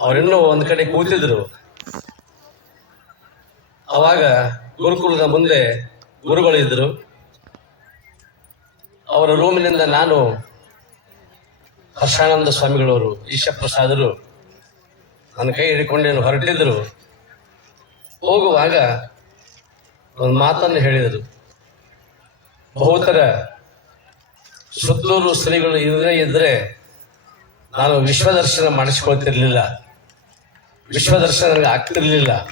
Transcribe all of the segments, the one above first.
ಅವರಿನ್ನೂ ಒಂದ್ ಕಡೆ ಕೂತಿದ್ರು. ಅವಾಗ ಗುರುಕುಲದ ಮುಂದೆ ಗುರುಗಳಿದ್ರು. ಅವರ ರೂಮಿನಿಂದ ನಾನು ಹರ್ಷಾನಂದ ಸ್ವಾಮಿಗಳವರು, ಈಶಪ್ರಸಾದರು, ನನ್ನ ಕೈ ಹಿಡ್ಕೊಂಡೇನು ಹೊರಟಿದ್ರು. ಹೋಗುವಾಗ ಒಂದು ಮಾತನ್ನು ಹೇಳಿದರು. ಬಹುತರ ಸುತ್ತೂರು ಶ್ರೀಗಳು ಇದ್ರೆ ಇದ್ರೆ ನಾನು ವಿಶ್ವದರ್ಶನ ಮಾಡಿಸ್ಕೊಳ್ತಿರ್ಲಿಲ್ಲ. ವಿಶ್ವದರ್ಶನ ಆಗ್ತಿರ್ಲಿಲ್ಲ.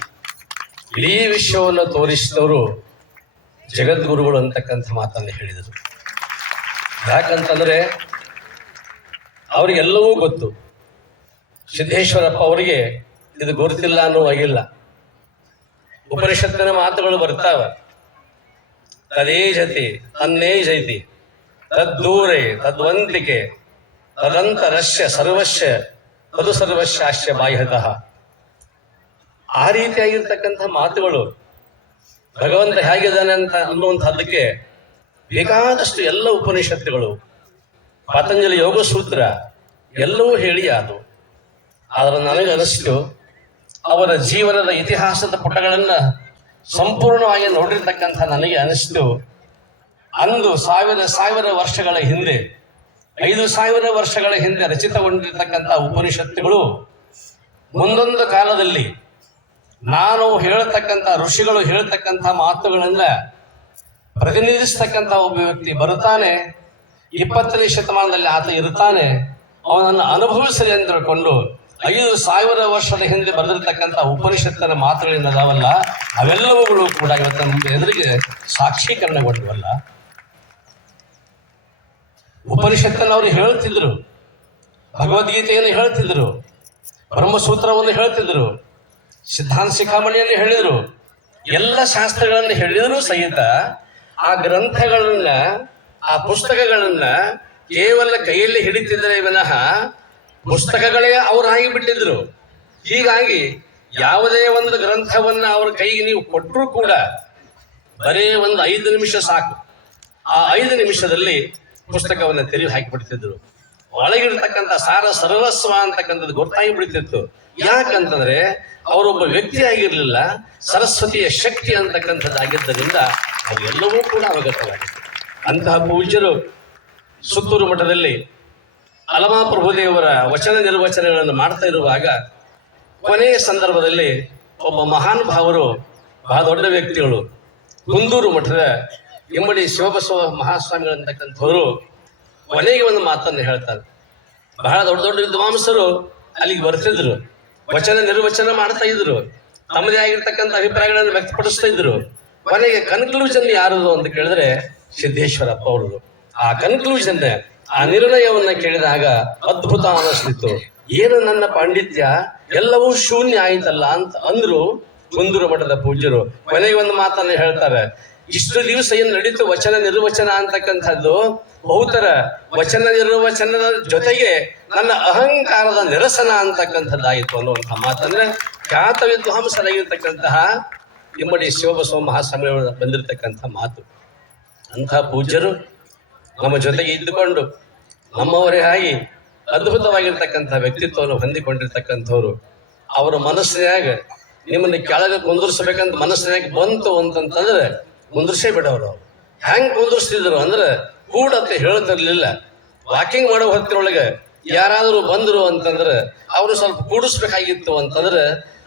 ಇಡೀ ವಿಶ್ವವನ್ನು ತೋರಿಸಿದವರು ಜಗದ್ಗುರುಗಳು ಅಂತಕ್ಕಂಥ ಮಾತನ್ನು ಹೇಳಿದರು. ಯಾಕಂತಂದರೆ ಅವರಿಗೆಲ್ಲವೂ ಗೊತ್ತು. ಸಿದ್ದೇಶ್ವರಪ್ಪ ಅವರಿಗೆ ಇದು ಗೊತ್ತಿಲ್ಲ ಅನ್ನುವಾಗಿಲ್ಲ ಉಪನಿಷತ್ತಿನ ಮಾತುಗಳು ಬರ್ತಾವ. ತದೇ ಜತಿ, ತನ್ನೇ ಜೈತಿ, ತದ್ದೂರೆ, ತದ್ವಂತಿಕೆ, ತದಂತರಸ್ಯ, ಸರ್ವಸ್ಯ, ತದು ಸರ್ವಸ್ಯಾಶ್ಯ ಬಾಹ್ಯತಃ. ಆ ರೀತಿಯಾಗಿರ್ತಕ್ಕಂಥ ಮಾತುಗಳು ಭಗವಂತ ಹೇಗಿದ್ದಾನೆ ಅಂತ ಅನ್ನುವಂಥದ್ದಕ್ಕೆ ಬೇಕಾದಷ್ಟು ಎಲ್ಲ ಉಪನಿಷತ್ತುಗಳು, ಪತಂಜಲಿ ಯೋಗ ಸೂತ್ರ ಎಲ್ಲವೂ ಹೇಳಿ ಅದು ಆದರೆ ನನಗೆ ಅನಿಸ್ತು ಅವರ ಜೀವನದ ಇತಿಹಾಸದ ಪುಟಗಳನ್ನು ಸಂಪೂರ್ಣವಾಗಿ ನೋಡಿರ್ತಕ್ಕಂಥ ನನಗೆ ಅನಿಸ್ತು. ಅಂದು ಸಾವಿರ ಸಾವಿರ ವರ್ಷಗಳ ಹಿಂದೆ, ಐದು ಸಾವಿರ ವರ್ಷಗಳ ಹಿಂದೆ ರಚಿತಗೊಂಡಿರ್ತಕ್ಕಂಥ ಉಪನಿಷತ್ತುಗಳು ಮುಂದೊಂದು ಕಾಲದಲ್ಲಿ ನಾನು ಹೇಳ್ತಕ್ಕಂಥ, ಋಷಿಗಳು ಹೇಳ್ತಕ್ಕಂಥ ಮಾತುಗಳನ್ನ ಪ್ರತಿನಿಧಿಸ್ತಕ್ಕಂಥ ಒಬ್ಬ ವ್ಯಕ್ತಿ ಬರುತ್ತಾನೆ, ಇಪ್ಪತ್ತನೇ ಶತಮಾನದಲ್ಲಿ ಆತ ಇರುತ್ತಾನೆ, ಅವನನ್ನು ಅನುಭವಿಸಲಿ ಅಂತ ತಿಳ್ಕೊಂಡು ಐದು ಸಾವಿರ ವರ್ಷದ ಹಿಂದೆ ಬರೆದಿರ್ತಕ್ಕಂಥ ಉಪನಿಷತ್ತಿನ ಮಾತುಗಳೇನದಾವಲ್ಲ ಅವೆಲ್ಲವುಗಳು ಕೂಡ ಇವತ್ತು ನಮ್ಮ ಎದುರಿಗೆ ಸಾಕ್ಷೀಕರಣಗೊಂಡವಲ್ಲ. ಉಪನಿಷತ್ತನ್ನು ಅವರು ಹೇಳ್ತಿದ್ರು, ಭಗವದ್ಗೀತೆಯನ್ನು ಹೇಳ್ತಿದ್ರು, ಬ್ರಹ್ಮಸೂತ್ರವನ್ನು ಹೇಳ್ತಿದ್ರು ಸಿದ್ಧಾಂತ ಶಿಖಾಮಣಿಯಲ್ಲಿ ಹೇಳಿದರು. ಎಲ್ಲ ಶಾಸ್ತ್ರಗಳನ್ನು ಹೇಳಿದರೂ ಸಹಿತ ಆ ಗ್ರಂಥಗಳನ್ನ, ಆ ಪುಸ್ತಕಗಳನ್ನ ಕೇವಲ ಕೈಯಲ್ಲಿ ಹಿಡಿತಿದ್ರೆ ವಿನಃ ಪುಸ್ತಕಗಳೇ ಅವರಾಗಿ ಬಿಟ್ಟಿದ್ರು. ಹೀಗಾಗಿ ಯಾವುದೇ ಒಂದು ಗ್ರಂಥವನ್ನ ಅವ್ರ ಕೈಗೆ ನೀವು ಕೊಟ್ಟರೂ ಕೂಡ ಬರೇ ಒಂದು ಐದು ನಿಮಿಷ ಸಾಕು. ಆ ಐದು ನಿಮಿಷದಲ್ಲಿ ಪುಸ್ತಕವನ್ನ ತೆರೆದು ಹಾಕಿಬಿಡ್ತಿದ್ರು ಒಳಗಿರ್ತಕ್ಕಂಥ ಸಾರ ಸರ್ವಸ್ವ ಅಂತಕ್ಕಂಥದ್ದು ಗೊತ್ತಾಗಿ ಬಿಡ್ತಿತ್ತು. ಯಾಕಂತಂದ್ರೆ ಅವರೊಬ್ಬ ವ್ಯಕ್ತಿ ಆಗಿರ್ಲಿಲ್ಲ, ಸರಸ್ವತಿಯ ಶಕ್ತಿ ಅಂತಕ್ಕಂಥದ್ದಾಗಿದ್ದರಿಂದ ಅವೆಲ್ಲವೂ ಕೂಡ ಅವಗತವಾಗಿತ್ತು. ಅಂತಹ ಪೂಜ್ಯರು ಸುತ್ತೂರು ಮಠದಲ್ಲಿ ಅಲಮಾ ಪ್ರಭುದೇವರ ವಚನ ನಿರ್ವಚನಗಳನ್ನು ಮಾಡ್ತಾ ಇರುವಾಗ ಕೊನೆಯ ಸಂದರ್ಭದಲ್ಲಿ ಒಬ್ಬ ಮಹಾನ್ ಭಾವರು, ಬಹಳ ದೊಡ್ಡ ವ್ಯಕ್ತಿಗಳು, ಕುಂದೂರು ಮಠದ ಇಮ್ಮಡಿ ಶಿವಬಸವ ಮಹಾಸ್ವಾಮಿಗಳಂತಕ್ಕಂಥವರು ಕೊನೆಗೆ ಒಂದು ಮಾತನ್ನು ಹೇಳ್ತಾರೆ ಬಹಳ ದೊಡ್ಡ ದೊಡ್ಡ ವಿದ್ವಾಂಸರು ಅಲ್ಲಿಗೆ ಬರ್ತಿದ್ರು. ವಚನ ನಿರ್ವಚನ ಮಾಡ್ತಾ ಇದ್ರು. ತಮ್ಮದೇ ಆಗಿರ್ತಕ್ಕಂಥ ಅಭಿಪ್ರಾಯಗಳನ್ನು ವ್ಯಕ್ತಪಡಿಸ್ತಾ ಇದ್ರು. ಕೊನೆಗೆ ಕನ್ಕ್ಲೂಷನ್ ಯಾರದು ಅಂತ ಕೇಳಿದ್ರೆ ಸಿದ್ದೇಶ್ವರಪ್ಪ ಅವರು ಆ ಕನ್ಕ್ಲೂಷನ್ ಆ ನಿರ್ಣಯವನ್ನ ಕೇಳಿದಾಗ ಅದ್ಭುತ ಅನಿಸ್ತಿತ್ತು ಏನು ನನ್ನ ಪಾಂಡಿತ್ಯ? ಎಲ್ಲವೂ ಶೂನ್ಯ ಆಯ್ತಲ್ಲ ಅಂತ ಅಂದ್ರು ಕುಂದೂರು ಮಠದ ಪೂಜ್ಯರು. ಕೊನೆಗೆ ಒಂದು ಮಾತನ್ನ ಹೇಳ್ತಾರೆ. ಇಷ್ಟು ದಿವಸ ಏನು ನಡೀತು? ವಚನ ನಿರ್ವಚನ ಅಂತಕ್ಕಂಥದ್ದು? ಬಹುತರ ವಚನ ನಿರ್ವಚನದ ಜೊತೆಗೆ ನನ್ನ ಅಹಂಕಾರದ ನಿರಸನ ಅಂತಕ್ಕಂಥದ್ದಾಯಿತು ಅನ್ನುವಂಥ ಮಾತಂದ್ರೆ ಖ್ಯಾತ ವಿದ್ವಾಂಸರಾಗಿರ್ತಕ್ಕಂತಹ ಇಮ್ಮಡಿ ಶಿವಬಸವ ಮಹಾಸ್ವಾಮಿಗಳು ಬಂದಿರತಕ್ಕಂಥ ಮಾತು. ಅಂಥ ಪೂಜ್ಯರು ನಮ್ಮ ಜೊತೆಗೆ ಇದ್ದುಕೊಂಡು, ನಮ್ಮವರೇ ಆಗಿ ಅದ್ಭುತವಾಗಿರ್ತಕ್ಕಂಥ ವ್ಯಕ್ತಿತ್ವವನ್ನು ಹೊಂದಿಕೊಂಡಿರ್ತಕ್ಕಂಥವ್ರು. ಅವರ ಮನಸ್ಸಿನಾಗ ನಿಮ್ಮನ್ನ ಕೆಳಗೆ ಕುಂದಿರ್ಸ್ಬೇಕಂತ ಮನಸ್ಸಿನಾಗ ಬಂತು ಅಂತಂತಂದ್ರೆ ಕುಂದಿರ್ಸೇ ಬಿಡವ್ರು ಅವರು. ಹೆಂಗೆ ಕುಂದಿರ್ಸ್ತಿದ್ರು ಅಂದ್ರೆ ಕೂಡ ಅಂತ ಹೇಳ್ತಿರ್ಲಿಲ್ಲ. ವಾಕಿಂಗ್ ಮಾಡೋ ಹೊತ್ತಿನೊಳಗೆ ಯಾರಾದರೂ ಬಂದರು ಅಂತಂದ್ರೆ ಅವರು ಸ್ವಲ್ಪ ಕೂಡಿಸ್ಬೇಕಾಗಿತ್ತು ಅಂತಂದ್ರೆ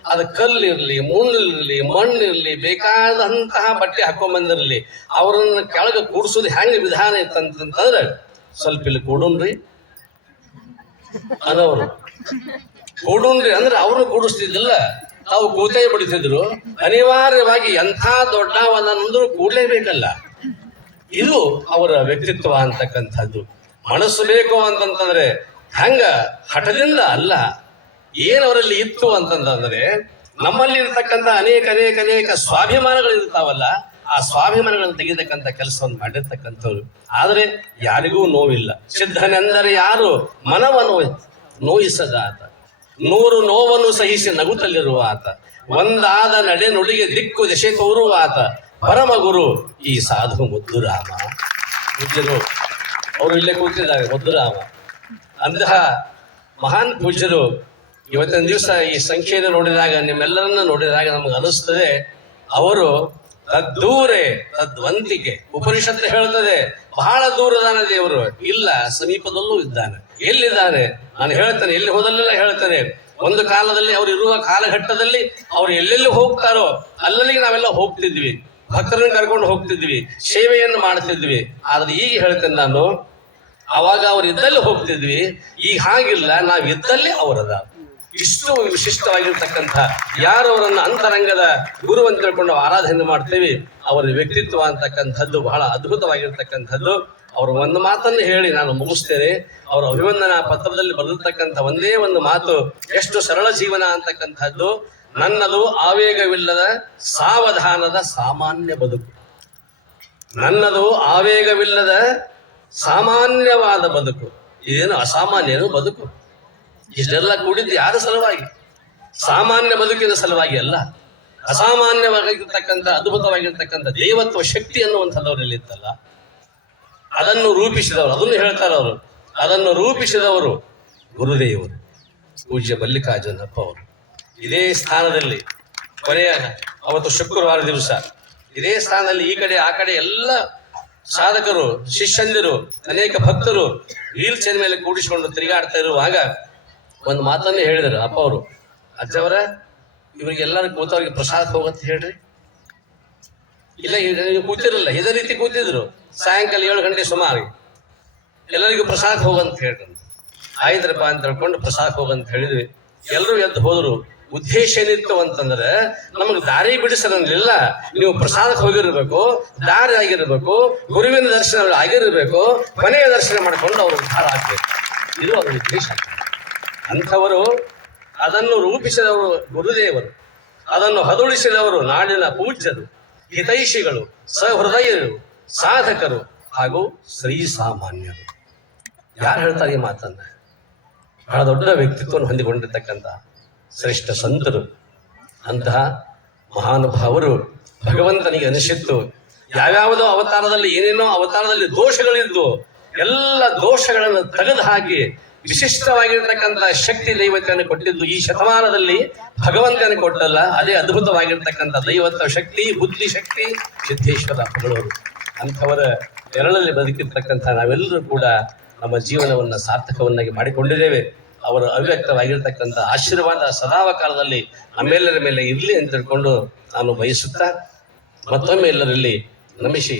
ಅದು ಕಲ್ಲಿರಲಿ ಮುಳ್ಳಿರಲಿ ಮಣ್ಣಿರಲಿ, ಬೇಕಾದಂತಹ ಬಟ್ಟೆ ಹಾಕೊಂಬಂದಿರಲಿ, ಅವರನ್ನ ಕೆಳಗೆ ಕೂಡಿಸೋದು ಹೆಂಗೆ ವಿಧಾನ ಇತ್ತಂತಂದ್ರೆ ಸ್ವಲ್ಪ ಇಲ್ಲಿ ಕೂಡುನ್ರಿ ಅನ್ನೋರು. ಕೂಡುನ್ರಿ ಅಂದ್ರೆ ಅವ್ರನ್ನ ಕೂಡಿಸ್ತಿದ್ದಿಲ್ಲ. ತಾವು ಕೂತೇ ಬಿಡ್ತಿದ್ರು ಅನಿವಾರ್ಯವಾಗಿ ಎಂಥ ದೊಡ್ಡವನಂದ್ರೂ ಕೂಡಲೇಬೇಕಲ್ಲ ಇದು ಅವರ ವ್ಯಕ್ತಿತ್ವ ಅಂತಕ್ಕಂಥದ್ದು. ಮನಸ್ಸು ಬೇಕು ಅಂತಂತಂದ್ರೆ ಹಂಗ ಹಠದಿಂದ ಅಲ್ಲ. ಏನ್ ಅವರಲ್ಲಿ ಇತ್ತು ಅಂತಂತಂದ್ರೆ ನಮ್ಮಲ್ಲಿ ಇರ್ತಕ್ಕಂಥ ಅನೇಕ ಅನೇಕ ಅನೇಕ ಸ್ವಾಭಿಮಾನಗಳು ಇರ್ತಾವಲ್ಲ, ಆ ಸ್ವಾಭಿಮಾನಗಳನ್ನು ತೆಗೆತಕ್ಕಂಥ ಕೆಲಸವನ್ನು ಮಾಡಿರ್ತಕ್ಕಂಥವ್ರು. ಆದ್ರೆ ಯಾರಿಗೂ ನೋವಿಲ್ಲ. ಸಿದ್ಧನೆಂದರೆ ಯಾರು? ಮನವನ್ನು ನೋಯಿಸದ ಆತ ನೂರು ನೋವನ್ನು ಸಹಿಸಿ ನಗುತ್ತಲಿರುವ ಆತ, ಒಂದಾದ ನಡೆ ನುಡಿಗೆ ದಿಕ್ಕು ದಶೆ ತೋರುವ ಆತ, ಪರಮ ಗುರು ಈ ಸಾಧು ಮುದ್ದುರಾಮ. ಪೂಜ್ಯರು, ಅವರು ಇಲ್ಲೇ ಕೂತಿದ್ದಾರೆ, ಮುದ್ದುರಾಮ. ಅಂತಹ ಮಹಾನ್ ಪೂಜ್ಯರು, ಇವತ್ತಿನ ದಿವಸ ಈ ಸಂಖ್ಯೆಯನ್ನು ನೋಡಿದಾಗ, ನಿಮ್ಮೆಲ್ಲರನ್ನ ನೋಡಿದಾಗ ನಮಗೆ ಅನಿಸ್ತದೆ, ಅವರು ತದ್ದೂರೆ, ತದ್ವಂತಿಕೆ. ಉಪನಿಷತ್ತು ಹೇಳ್ತದೆ, ಬಹಳ ದೂರದಾನ ದೇವರು. ಇಲ್ಲ, ಸಮೀಪದಲ್ಲೂ ಇದ್ದಾನೆ. ಎಲ್ಲಿದ್ದಾನೆ ನಾನು ಹೇಳ್ತೇನೆ, ಎಲ್ಲಿ ಹೋದಲ್ಲೆಲ್ಲ ಹೇಳ್ತೇನೆ. ಒಂದು ಕಾಲದಲ್ಲಿ ಅವ್ರು ಇರುವ ಕಾಲಘಟ್ಟದಲ್ಲಿ ಅವ್ರು ಎಲ್ಲೆಲ್ಲಿ ಹೋಗ್ತಾರೋ ಅಲ್ಲಲ್ಲಿಗೆ ನಾವೆಲ್ಲ ಹೋಗ್ತಿದ್ವಿ. ಭಕ್ತರನ್ನು ಕರ್ಕೊಂಡು ಹೋಗ್ತಿದ್ವಿ, ಸೇವೆಯನ್ನು ಮಾಡ್ತಿದ್ವಿ. ಆದ್ರೆ ಈಗ ಹೇಳ್ತೇನೆ ನಾನು, ಅವಾಗ ಅವ್ರು ಇದ್ದಲ್ಲಿ ಹೋಗ್ತಿದ್ವಿ. ಈಗ ಹಾಗಿಲ್ಲ ನಾವು ಇದ್ದಲ್ಲಿ ಅವರದ ಇಷ್ಟು ವಿಶಿಷ್ಟವಾಗಿರ್ತಕ್ಕಂಥ ಯಾರು ಅವರನ್ನು ಅಂತರಂಗದ ಗುರು ಅಂತ ತಿಳ್ಕೊಂಡು ಆರಾಧನೆ ಮಾಡ್ತೇವೆ, ಅವರ ವ್ಯಕ್ತಿತ್ವ ಅಂತಕ್ಕಂಥದ್ದು ಬಹಳ ಅದ್ಭುತವಾಗಿರ್ತಕ್ಕಂಥದ್ದು. ಅವರು ಒಂದು ಮಾತನ್ನು ಹೇಳಿ ನಾನು ಮುಗಿಸ್ತೇನೆ. ಅವರ ಅಭಿವಂದನಾ ಪತ್ರದಲ್ಲಿ ಬರೆದಿರ್ತಕ್ಕಂಥ ಒಂದೇ ಒಂದು ಮಾತು, ಎಷ್ಟು ಸರಳ ಜೀವನ ಅಂತಕ್ಕಂಥದ್ದು. ನನ್ನದು ಆವೇಗವಿಲ್ಲದ ಸಾವಧಾನದ ಸಾಮಾನ್ಯ ಬದುಕು. ನನ್ನದು ಆವೇಗವಿಲ್ಲದ ಸಾಮಾನ್ಯವಾದ ಬದುಕು. ಇದೇನು ಅಸಾಮಾನ್ಯನು ಬದುಕು? ಇಷ್ಟೆಲ್ಲ ಕೂಡಿದ್ದು ಯಾರ ಸಲುವಾಗಿ? ಸಾಮಾನ್ಯ ಬದುಕಿನ ಸಲುವಾಗಿ ಅಲ್ಲ. ಅಸಾಮಾನ್ಯವಾಗಿರ್ತಕ್ಕಂಥ, ಅದ್ಭುತವಾಗಿರ್ತಕ್ಕಂಥ ದೇವತ್ವ ಶಕ್ತಿ ಅನ್ನುವಂಥದ್ದವರಲ್ಲಿ ಇತ್ತಲ್ಲ. ಅದನ್ನು ರೂಪಿಸಿದವರು, ಅದನ್ನು ಹೇಳ್ತಾರೆ ಅವರು. ಅದನ್ನು ರೂಪಿಸಿದವರು ಗುರುದೇವರು, ಪೂಜ್ಯ ಮಲ್ಲಿಕಾರ್ಜುನಪ್ಪ ಅವರು. ಇದೇ ಸ್ಥಾನದಲ್ಲಿ, ಕೊನೆಯ ಅವತ್ತು ಶುಕ್ರವಾರ ದಿವಸ, ಇದೇ ಸ್ಥಾನದಲ್ಲಿ ಈ ಕಡೆ, ಆ ಕಡೆ ಎಲ್ಲ ಸಾಧಕರು, ಶಿಷ್ಯಂದಿರು, ಅನೇಕ ಭಕ್ತರು, ವೀಲ್ ಚೇರ್ ಮೇಲೆ ಕೂಡಿಸಿಕೊಂಡು ತಿರುಗಾಡ್ತಾ ಇರುವಾಗ ಒಂದು ಮಾತನ್ನೇ ಹೇಳಿದರು ಅಪ್ಪ ಅವರು. ಅಜ್ಜವರ ಇವ್ರಿಗೆಲ್ಲಾರು ಕೂತವ್ರಿಗೆ ಪ್ರಸಾದ ಹೋಗತ್ತೆ ಹೇಳ್ರಿ. ಇಲ್ಲ ಕೂತಿರಲ್ಲ ಇದೇ ರೀತಿ ಕೂತಿದ್ರು. ಸಾಯಂಕಾಲ ಏಳು ಗಂಟೆ ಸುಮಾರು. ಎಲ್ಲರಿಗೂ ಪ್ರಸಾದ ಹೋಗಂತ ಹೇಳ್ರಿ. ಆಯ್ತರಪ್ಪ ಅಂತ ಹೇಳ್ಕೊಂಡು ಪ್ರಸಾದ ಹೋಗಂತ ಹೇಳಿದ್ವಿ. ಎಲ್ಲರೂ ಎದ್ದು ಹೋದ್ರು. ಉದ್ದೇಶ ಏನಿತ್ತು ಅಂತಂದ್ರೆ, ನಮಗೆ ದಾರಿ ಬಿಡಿಸಲಿಲ್ಲ ನೀವು ಪ್ರಸಾದಕ್ಕೆ ಹೋಗಿರ್ಬೇಕು, ದಾರಿ ಆಗಿರ್ಬೇಕು, ಗುರುವಿನ ದರ್ಶನ ಆಗಿರ್ಬೇಕು ಕೊನೆಯ ದರ್ಶನ ಮಾಡ್ಕೊಂಡು ಅವರು ಉದ್ಧಾರ ಆಗ್ಬೇಕು. ಇದು ಅವ್ರ ಉದ್ದೇಶ. ಅಂಥವರು ಅದನ್ನು ರೂಪಿಸಿದವರು ಗುರುದೇವರು, ಅದನ್ನು ಹದುಳಿಸಿದವರು ನಾಡಿನ ಪೂಜ್ಯರು, ಹಿತೈಷಿಗಳು, ಸಹೃದಯರು, ಸಾಧಕರು ಹಾಗೂ ಶ್ರೀ ಸಾಮಾನ್ಯರು. ಯಾರು ಹೇಳ್ತಾರೆ ಈ ಮಾತನ್ನ? ಬಹಳ ದೊಡ್ಡ ವ್ಯಕ್ತಿತ್ವವನ್ನು ಹೊಂದಿಕೊಂಡಿರ್ತಕ್ಕಂಥ ಶ್ರೇಷ್ಠ ಸಂತರು. ಅಂತಹ ಮಹಾನುಭಾವರು ಭಗವಂತನಿಗೆ ಅನಿಸಿತ್ತು, ಯಾವ್ಯಾವುದೋ ಅವತಾರದಲ್ಲಿ ಏನೇನೋ ಅವತಾರದಲ್ಲಿ ದೋಷಗಳಿದ್ದು, ಎಲ್ಲ ದೋಷಗಳನ್ನು ತೆಗೆದು ಹಾಕಿ ವಿಶಿಷ್ಟವಾಗಿರ್ತಕ್ಕಂಥ ಶಕ್ತಿ ದೈವತೆಯನ್ನು ಕೊಟ್ಟಿದ್ದು ಈ ಶತಮಾನದಲ್ಲಿ ಭಗವಂತನ ಕೊಟ್ಟಲ್ಲ, ಅದೇ ಅದ್ಭುತವಾಗಿರ್ತಕ್ಕಂಥ ದೈವತ್ವ ಶಕ್ತಿ, ಬುದ್ಧಿ ಶಕ್ತಿ, ಸಿದ್ದೇಶ್ವರ ಮಗಳೂರು. ಅಂಥವರ ನೆರಳಲ್ಲಿ ಬದುಕಿರ್ತಕ್ಕಂಥ ನಾವೆಲ್ಲರೂ ಕೂಡ ನಮ್ಮ ಜೀವನವನ್ನು ಸಾರ್ಥಕವನ್ನಾಗಿ ಮಾಡಿಕೊಂಡಿದ್ದೇವೆ. ಅವರ ಅವ್ಯಕ್ತವಾಗಿರ್ತಕ್ಕಂಥ ಆಶೀರ್ವಾದ ಸದಾವ ಕಾಲದಲ್ಲಿ ನಮ್ಮೆಲ್ಲರ ಮೇಲೆ ಇರಲಿ ಅಂತ ತಿಳ್ಕೊಂಡು ನಾನು ಬಯಸುತ್ತಾ ಮತ್ತೊಮ್ಮೆ ಎಲ್ಲರಲ್ಲಿ ನಮಿಸಿ